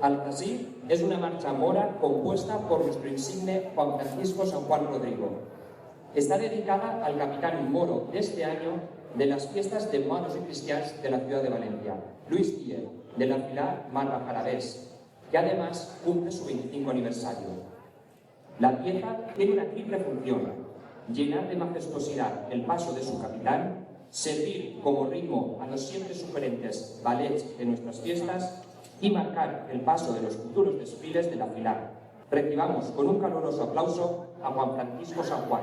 Al Brasil es una marcha mora compuesta por nuestro insigne Juan Francisco San Juan Rodrigo. Está dedicada al capitán moro de este año de las fiestas de Humanos y Cristians de la ciudad de Valencia, Luis Díez, de la ciudad Malvajarabés, que además cumple su 25 aniversario. La pieza tiene una triple función: llenar de majestuosidad el paso de su capitán, servir como ritmo a los siempre sugerentes ballets de nuestras fiestas y marcar el paso de los futuros desfiles de la FILAR. Recibamos con un caluroso aplauso a Juan Francisco San Juan.